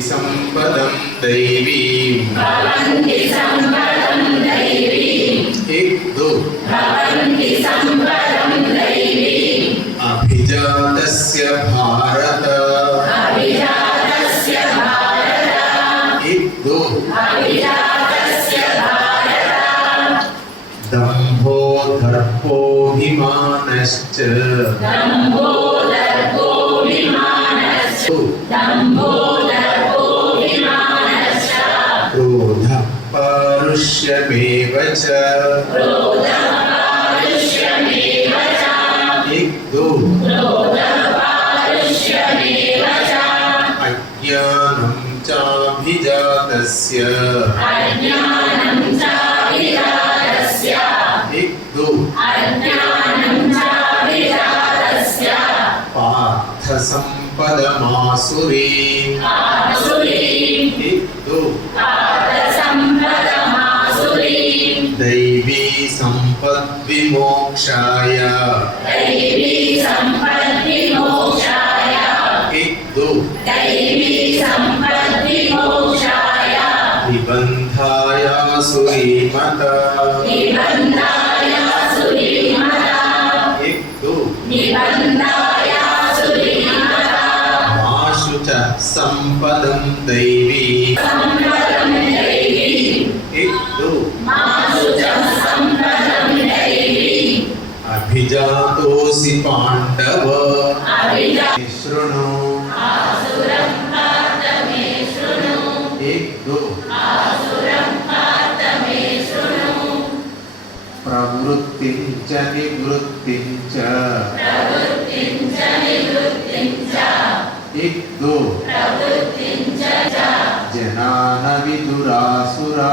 సంపదం దైవీ. అభిజాతస్య భారత అభిజాతస్య భారత. ఇద్దు. అభిజాతస్య భారత దంభో దర్పోభిమానశ్చ దంభో च क्रोधः पारुष्यमेव च इग्दो क्रोधः पारुष्यमेव च अज्ञानं चाभिजातस्य अज्ञानं चाभिजातस्य दैवी सम्पद्विमोक्षाय दैवी सम्पद्विमोक्षाय इग्दो दैवी सम्पद्विमोक्षाय निबन्धाय सुरीमत निबन्धाय सुरीमता इग्दो निबन्धाय सुरीमता माशु च सम्पदं दैवी అభిజాతోసి పాండవ. శృణు ప్రవృత్తించ నివృత్తించ. ఇగ్దు జనాన విదురాసురా.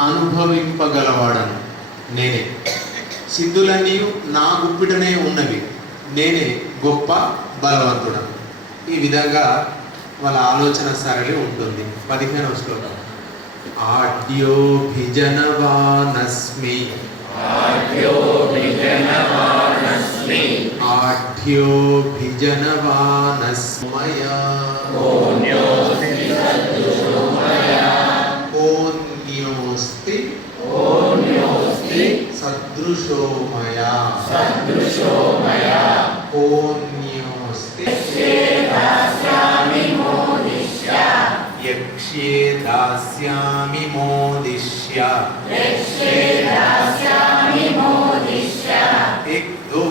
అనుభవింపగలవాడను నేనే. సిద్ధులన్నీ నా గుప్పిటనే ఉన్నవి. నేనే గొప్ప బలవంతుడను. ఈ విధంగా వాళ్ళ ఆలోచన సరళి ఉంటుంది. పదిహేనవ శ్లోకం. ఆడ్యోభిజనవానస్మి ఆఢ్యోభిజనవానస్మయా. ఓన్యోస్తి యక్ష్యే దాస్యామి మోదిష్య ఇగ్దు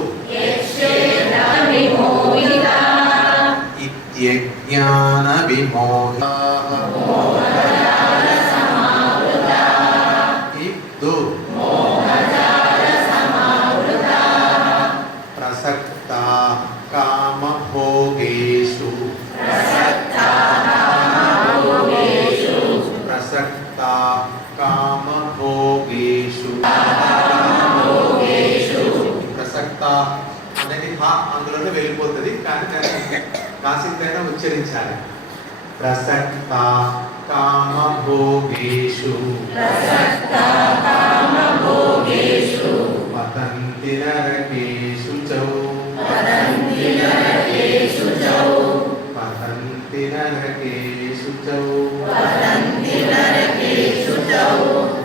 విమోహితా ఇత్యజ్ఞాన విమోహ ఇగ్దు అందులోనే వెళ్ళిపోతుంది. కానీ దాన్ని కాసింతైనా ఉచ్చరించాలి. ప్రసక్త కామభోగేషు పతంతి నరకేషు చౌ. పతంతి నరకేషు చౌ.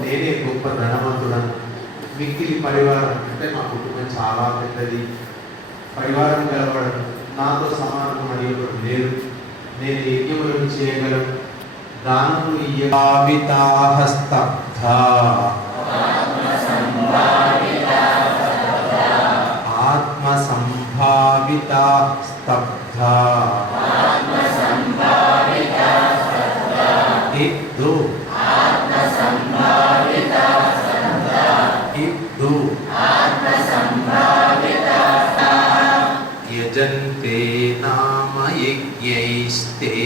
నేనే గొప్ప ధనవంతుడను మిక్కిలి పరివారం. అంటే మా కుటుంబం చాలా పెద్దది. పరివారం గలవాడు నాతో సమానం మరియు ఒకరు లేరు నేను యజ్ఞములను చేయగలను. దానములు ఇయ్యవితాహస్తబ్ధ ఆత్మ సంభావిత స్తబ్ధ Stay.